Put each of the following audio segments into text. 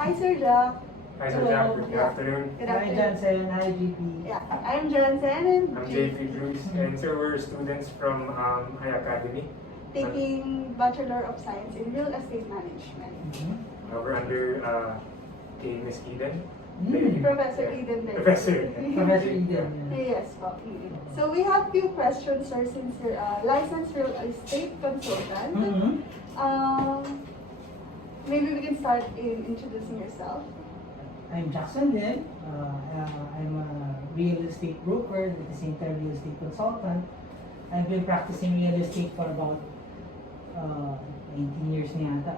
Hi, Sir Jack. Hi, Sir Jack. Good afternoon. Good Hi, afternoon. Johnson. Hi, GP. Yeah, I'm Johnson and I'm JP Cruz, and so we're students from High Academy. taking Bachelor of Science in Real Estate Management. We're under kay Miss Eden. Professor Yeah. Eden there. Professor. Professor Eden. Yes, po. So we have few questions, sir, since you're a licensed real estate consultant. Maybe we can start in introducing yourself. I'm Jackson Lin. I'm a real estate broker, at the same time real estate consultant. I've been practicing real estate for about 19 years na yata.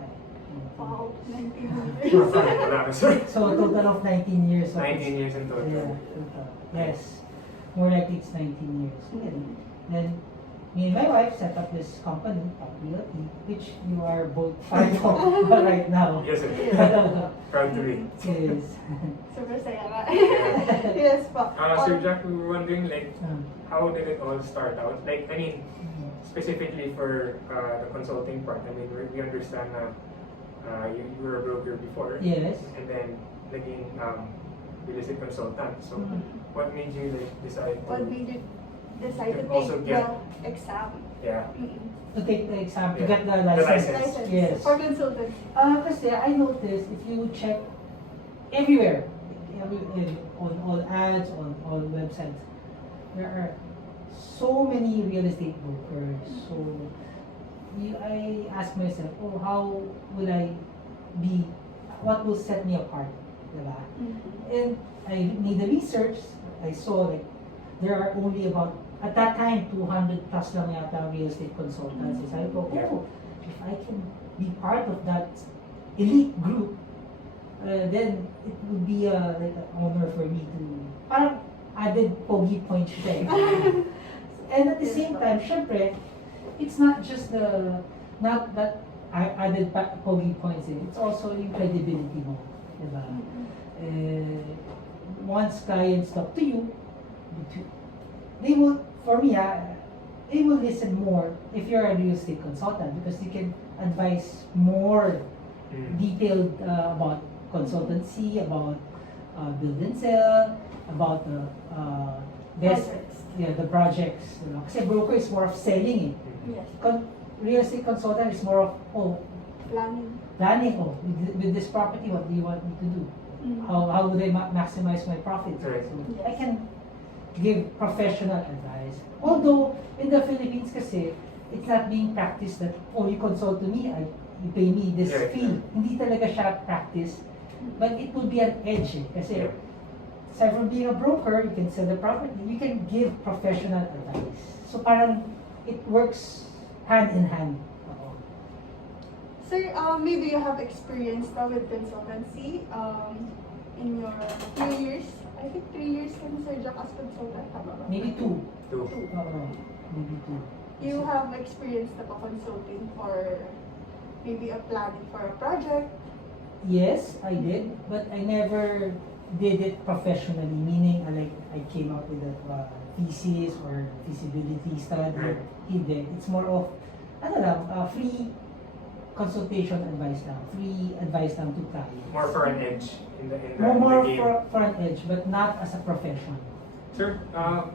Wow, 19 Wala na, sir. So a total of 19 years. 19 years in total. Yeah, total. Yes. More likely it's 19 years. Then me and my wife set up this company, Top Realty, which you are both part of right now. Yes, sir. Proud to be. Yes. Super saya nga. Yes, po. Sir Jack, we were wondering, like, how did it all start out? Like, I mean, specifically for the consulting part, I mean, we understand na you were a broker before. Yes. And then, naging real estate consultant. So, what made you like decide to... What made you decide to also take get- the exam? Yeah. To take the exam, to Yeah. get the The license. license. Yes. For consultant. Kasi I noticed if you check everywhere, on all ads, on all websites, there are so many real estate brokers. So I ask myself, oh, how will I be, what will set me apart? Diba? And I made the research, I saw like there are only about, at that time, 200 plus lang yata real estate consultants. So I go, oh, if I can be part of that elite group, then it would be like an honor for me to, parang added pogi points siya eh. And at the same time, syempre, it's not just not that I added pogi points in, it's also yung credibility mo. Diba? Once clients talk to you, they will, for me, they will listen more if you're a real estate consultant because you can advise more detailed about consultancy, about build and sell, about the best, the projects. You know. Kasi broker is more of selling it. Yes. Real estate consultant is more of Planning. with this property, what do you want me to do? How would I maximize my profits? Right. So Yes. I can give professional advice. Although in the Philippines kasi, it's not being practiced that, oh, you consult to me, you pay me this Yeah, fee. yeah. Hindi talaga siya practice. But it would be an edge eh. Kasi aside from being a broker, you can sell the property, you can give professional advice. So parang it works hand in hand. Sir, maybe you have experience now with consultancy in your 3 years. I think 3 years ka na, Sir Jack, as consultant. Tama ba? Maybe two. Two. Maybe two. You have experience na consulting for maybe a planning for a project. Yes, I did, but I never did it professionally. Meaning, I came out with a thesis or feasibility study. Right. Hindi. It's more of, free consultation advice lang. Free advice lang to clients. More for an edge in the More game. for an edge, but not as a profession. Sir,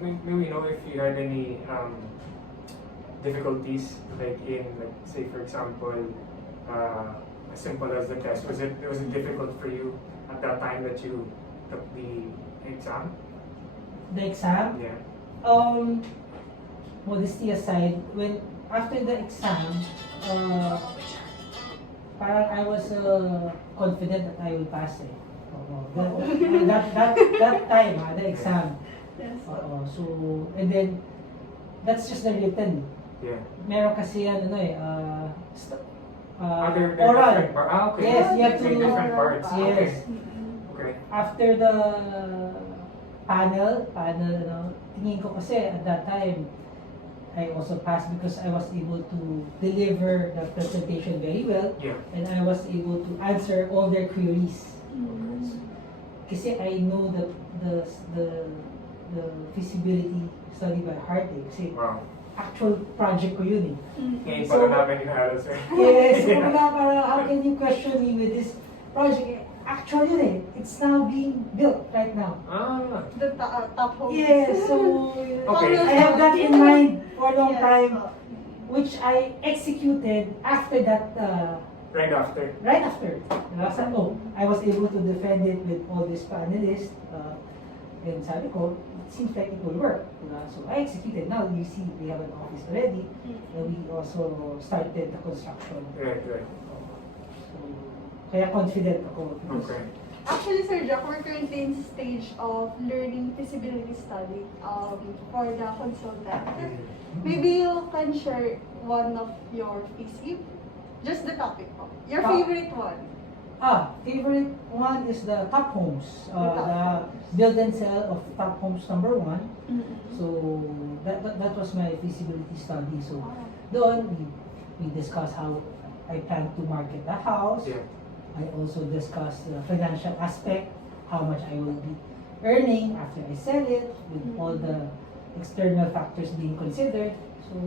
may we know if you had any difficulties, like in, like, say for example, as simple as the test. Was it difficult for you at that time that you took the exam? The exam, Yeah. modesty aside, when after the exam, parang I was confident that I will pass eh. That time, the exam. Yes. So, and then, that's just the written. Yeah. Meron kasi yan, Other oral. different okay. Yes, you have Three to- different parts. Yes. Okay. After the panel, tingin ko kasi at that time, I also passed because I was able to deliver the presentation very well Yeah. and I was able to answer all their queries. Kasi I know the feasibility study by heart eh. Kasi Wow. actual project ko yun eh. Ngayon So- pala namin inaaral, sir. Yes, so parang how can you question me with this project? actual yun eh. It's now being built right now. Ah, The top home. Yes, so Okay. I have that in mind for a long Yes, time, po. which I executed after that, right after. right after. I was able to defend it with all these panelists, and sabi ko, it seems like it will work. So I executed. Now you see, we have an office already, and we also started the construction. Right. So, kaya confident ako. Okay. Actually, Sir Jack, we're currently in stage of learning feasibility study for the consultant. Maybe you can share one of your PC, just the topic po. Your favorite one. Favorite one is the Top Homes. The Top The Homes. build and sell of Top Homes #1. Mm-hmm. So that was my feasibility study. So doon we discussed how I plan to market the house. Yeah. I also discussed the financial aspect, how much I will be earning after I sell it, with all the external factors being considered. So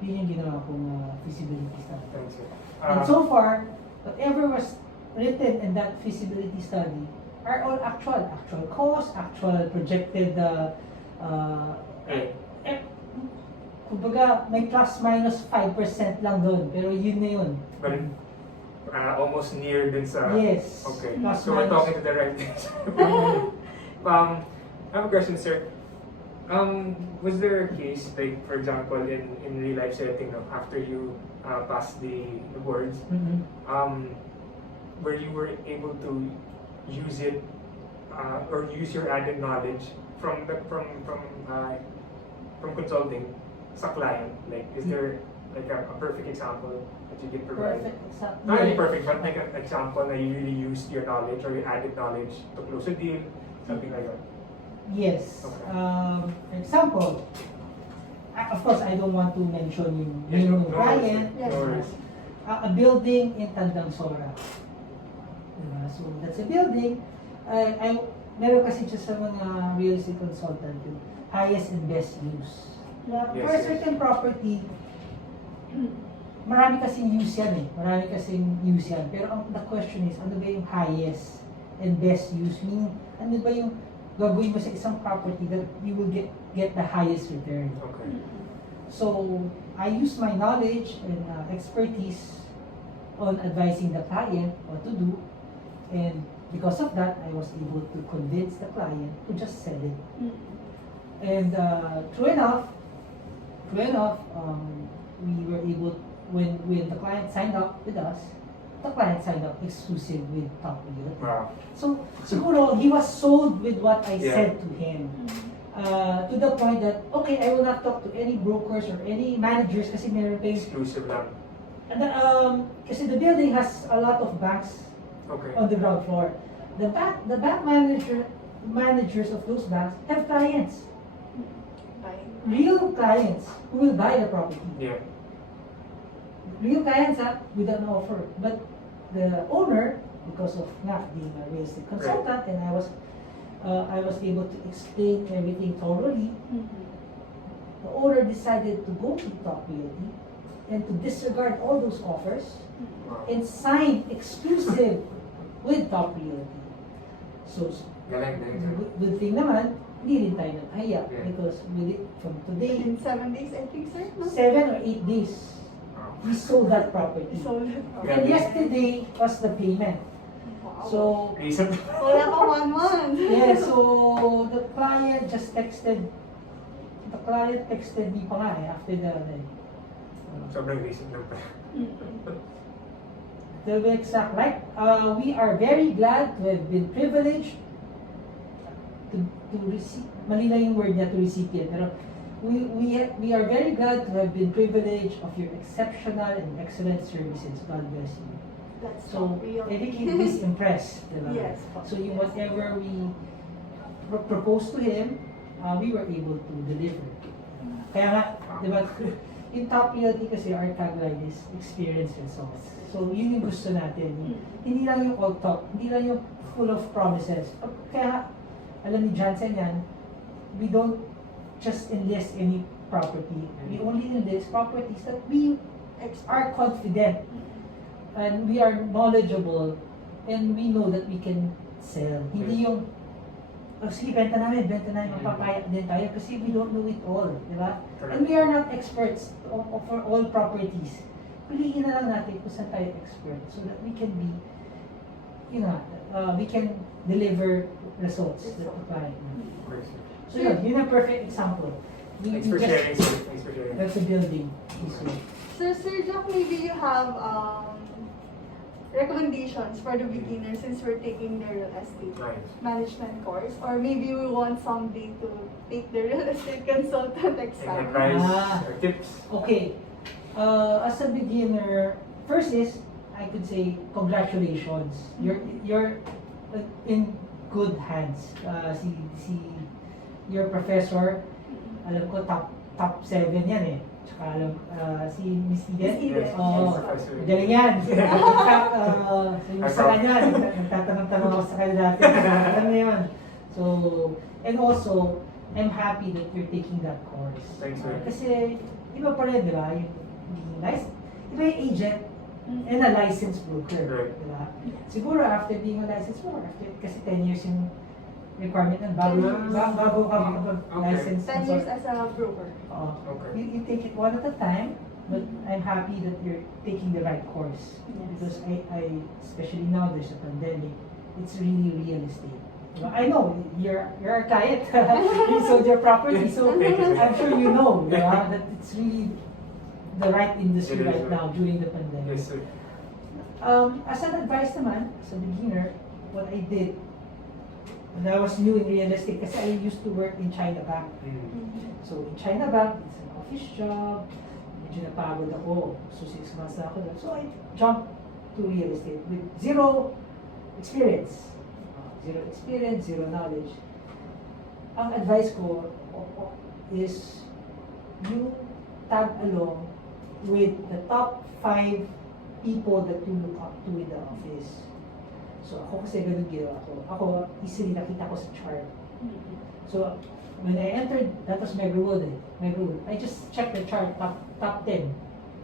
yun yung ginawa kong feasibility study. Thanks, sir. And so far, whatever was written in that feasibility study are all actual cost, actual projected, kumbaga may plus minus 5% lang doon, pero yun na yun. But almost near dun sa... Yes. Okay. Plus So we're minus. talking to the right things. I have a question, sir. Was there a case, like for example, in real life setting, no, after you passed the boards, Mhm. where you were able to use it or use your added knowledge from consulting sa client? Like, is there like a perfect example that you can provide? Perfect. Not really perfect, but like an example that you really used your knowledge or your added knowledge to close a deal, something like that. Yes. Okay. For example, of course, I don't want to mention yung Yes, name no ng client. Yes. No worries. A building in Tandang Sora. Diba? So, that's a building. Meron kasi siya sa mga real estate consultant yung highest and best use. Yes, For a yes. certain property, marami kasing use yan eh. Marami kasing use yan. Pero the question is, ano ba yung highest and best use? Meaning, ano ba yung gagawin mo sa isang property that you will get the highest return? Okay. So, I use my knowledge and expertise on advising the client what to do, and because of that, I was able to convince the client to just sell it. And true enough, we were able, when the client signed up with us, the client signed up exclusive with Top Realty. Wow. So, siguro, he was sold with what I Yeah. said to him. To the point that, okay, I will not talk to any brokers or any managers kasi meron pa yung, Exclusive lang. kasi the building has a lot of banks Okay. on the ground floor. The bank managers of those banks have clients, real clients who will buy the property. Yeah. Real clients with an offer. But the owner, because of not being a real estate consultant, and I was able to explain everything thoroughly, the owner decided to go to Top Realty and to disregard all those offers Wow. and sign exclusive with Top Realty. So, Galing. good thing naman, hindi rin tayo nagkaya Yeah. because from today, In 7 days, I think, sir? No? 7 or 8 days, Wow. we sold that property. So, And yesterday was the payment. wow. So, Recent. wala pa 1 month. yeah, so the client texted me pa nga after Sobrang recent lang pa. the exact right. We are very glad to have been privileged to receive, mali lang yung word niya, to recipient, pero we are very glad to have been privileged of your exceptional and excellent services. God bless you. That's So, real. I think he's impressed. Diba? Yes. So, yung whatever we proposed to him, we were able to deliver. Kaya nga, di ba, in Top Realty kasi our tagline is experience results. So, yun yung gusto natin. Hindi lang yung all talk, hindi lang yung full of promises. Kaya, alam ni Johnson yan, we don't just enlist any property. We only enlist properties that we are confident and we are knowledgeable And we know that we can sell. Hindi yung, oh, sige, benta namin, mapapaya din tayo kasi we don't know it all, di ba? And we are not experts for all properties. Piliin na lang natin kung saan tayo expert so that we can be, we can deliver results that the client needs. Of course. So yun ang perfect example. Thanks for sharing, sir. Thanks for sharing. That's a building. So, Sir Jack, maybe you have recommendations for the beginners since we're taking the real estate Nice. management course, or maybe we want someday to take the real estate consultant Any exam. advice or tips? Okay. As a beginner, first is, I could say, congratulations. You're in good hands. Si your professor, alam ko top 7 yan eh. Tsaka alam, si Miss Eden. Miss Eden, Oh, yes, magaling yan. In fact, sa kanya, nagtatanong-tanong ako sa kanya dati. Alam mo yun. So, and also, I'm happy that you're taking that course. Thanks, sir. Kasi, iba pa rin, di ba? Yung iba yung agent and a licensed broker. Right. Di ba? Siguro after being a licensed broker, kasi 10 years yung requirement na bago ka mag-license. 10 years as a broker. Okay. You take it one at a time, but I'm happy that you're taking the right course. Yes. Because I especially now there's a pandemic, it's really real estate. Diba? I know, you're a client. You sold your property, so I'm sure you know that it's really the right industry It is, right sir. now during the pandemic. Yes, sir. As an advice naman, as a beginner, what I did when I was new in real estate, kasi I used to work in China Bank. So in China Bank, it's an office job, medyo napagod ako. So 6 months na ako doon. So I jumped to real estate with zero experience. Zero knowledge. Ang advice ko is you tag along with the top 5 people that you look up to in the office. So ako kasi ganun ginawa ko. Ako, easily nakita ko sa chart. So when I entered, that was my rule eh. My rule. I just checked the chart, top 10.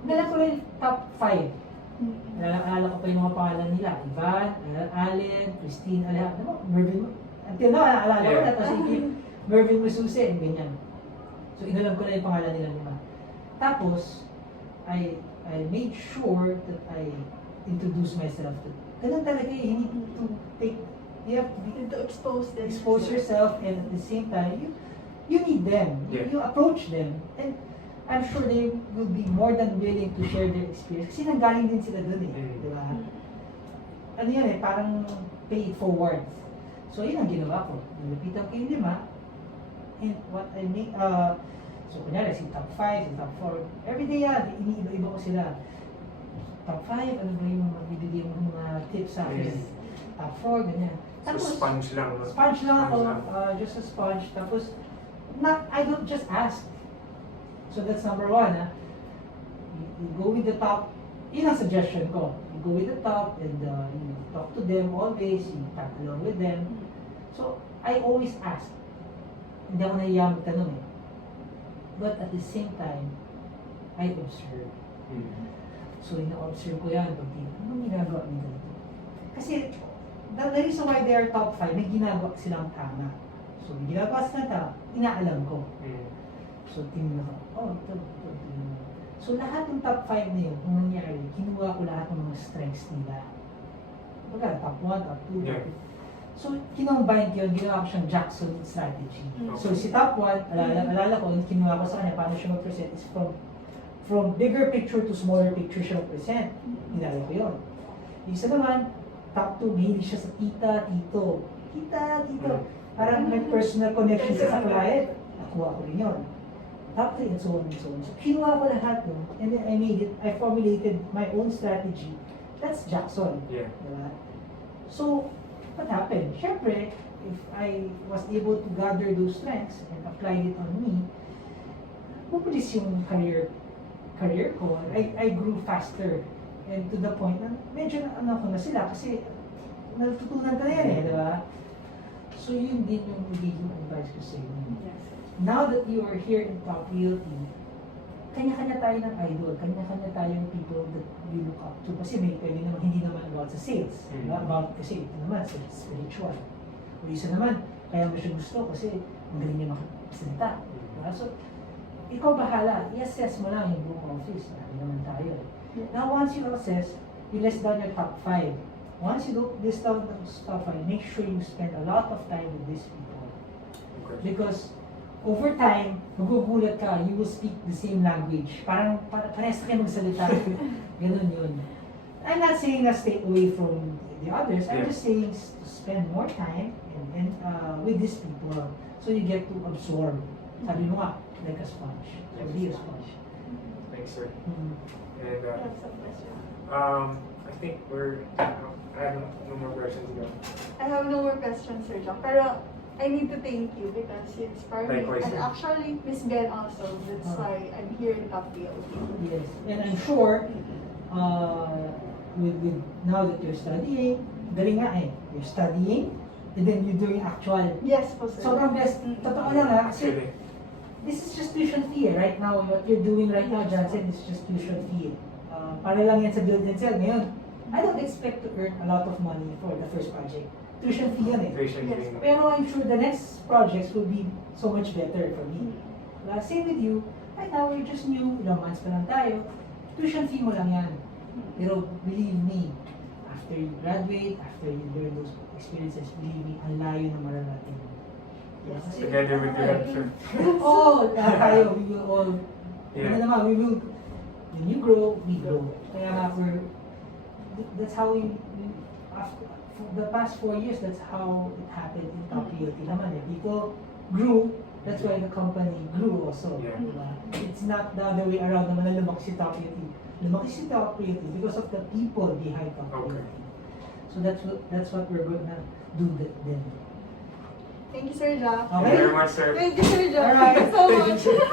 Nalala ko lang yung top 5. Alala ko pa yung mga pangalan nila. Ivan, Allen, Christine, Mervin. Until now, alala ko na. Tapos Mervin Mususi, ganyan. So inalam ko na yung pangalan nila mga. Tapos, I made sure that I introduce myself to. Ganun talaga eh. You need to take, you have to be, To expose yourself, and at the same time, you need them. Yeah. You approach them. And I'm sure they will be more than willing to share their experience. Kasi nanggaling din sila dun eh. Di ba? Ano yan eh, parang pay it forward. So yun ang ginawa ko. Nilapitan ko yung 5. And what I make, so kunyari, si top 5, si top 4, everyday yan, iniiba-iba ko sila. Top 5, ano ba yung mabibigay mo mga tips sa akin? Top 4, ganyan. So sponge lang. No? Sponge lang ako, just a sponge. Tapos, I don't just ask. So that's number 1. You go with the top, yun ang suggestion ko. You go with the top and you talk to them always, you talk along with them. So, I always ask. Hindi ako nahiya magtanong eh. But at the same time, I observe. So, ina-observe ko yan. Anong ginagawa nila dito? Kasi, the reason why they are top 5, may ginagawa silang tama. So, may ginagawa silang tama, inaalam ko. So, tingnan ko, ito. So, lahat ng top 5 na yun, kung nangyari, kinuha ko lahat ng mga strengths nila. Baga, top 1, top 2, Yeah. So, kinombine ko yun, ginawa ko siyang Jackson strategy. So, si top 1, alala ko, yung kinuha ko sa kanya, paano siya mag-present is from bigger picture to smaller picture siya mag-present. Hinala ko yun. Yung isa naman, top 2, mahilig siya sa tita, tito. Tita, tito. Parang may personal connection siya sa client. Nakuha ko rin yun. Top 3 and so on and so on. So, kinuha ko lahat yun. And then I formulated my own strategy. That's Jackson. Yeah. Diba? So, what happened? Siyempre, if I was able to gather those strengths and apply it on me, mabilis yung career ko. I grew faster. And to the point na medyo ko na sila kasi natutunan ka na yan eh, di ba? So yun din yung magiging advice ko sa inyo. Yes. Now that you are here in Top Realty, kanya-kanya tayo ng idol, kanya-kanya tayong people that we look up to. Kasi may pwede naman, hindi naman about sa sales. Diba? About, kasi ito naman, sa spiritual. O isa naman, kaya mo siya gusto kasi magaling niya makasalita. Diba? So, ikaw bahala, i-assess mo lang yung buong office. Dami naman tayo. Now, once you assess, you list down your top 5. Once you list down those top 5, make sure you spend a lot of time with these people. Because over time, magugulat ka, you will speak the same language. Parang parehas kayo magsalita. Ganun yun. I'm not saying na stay away from the others. I'm just saying to spend more time with these people so you get to absorb. Sabi mo nga, like a sponge. So be a sponge. Thanks, sir. Mm. And That's a pleasure. I think I have no more questions to go. I have no more questions, Sir John. Pero I need to thank you because you inspired me. Likewise, And sir. actually, Miss Ben also. That's why I'm here in Capio. Yes, and I'm sure, with now that you're studying, galing nga you're studying, and then you're doing actual. Yes po, sir. Sobrang blessed. Totoo lang kasi Actually, this is just tuition fee right now. What you're doing right now, Johnson, is just tuition fee. Para lang yan sa build and sell. Ngayon, I don't expect to earn a lot of money for the first project. Tuition fee yan tuition Yes. fee. Pero I'm sure the next projects will be so much better for me. Same with you, right now we're just new, ilang months pa lang tayo, tuition fee mo lang yan. Pero believe me, after you graduate, after you learn those experiences, believe me, ang layo na mararating mo. Yes. Kasi- Together with your help, sir. Oo, lahat tayo, we will all, Yeah. we will, when you grow, we grow. Kaya nga, that's how after, for the past 4 years, that's how it happened in Top Realty naman People grew, that's why the company grew also. Yeah. Diba? It's not the other way around naman na lumaki si Top Realty. Lumaki si Top Realty because of the people behind Top Okay. Realty. So that's what we're going to do then. Thank you, Sir Jack. Thank you very much, sir. Thank you, Sir Jack. Alright. Thank you so much.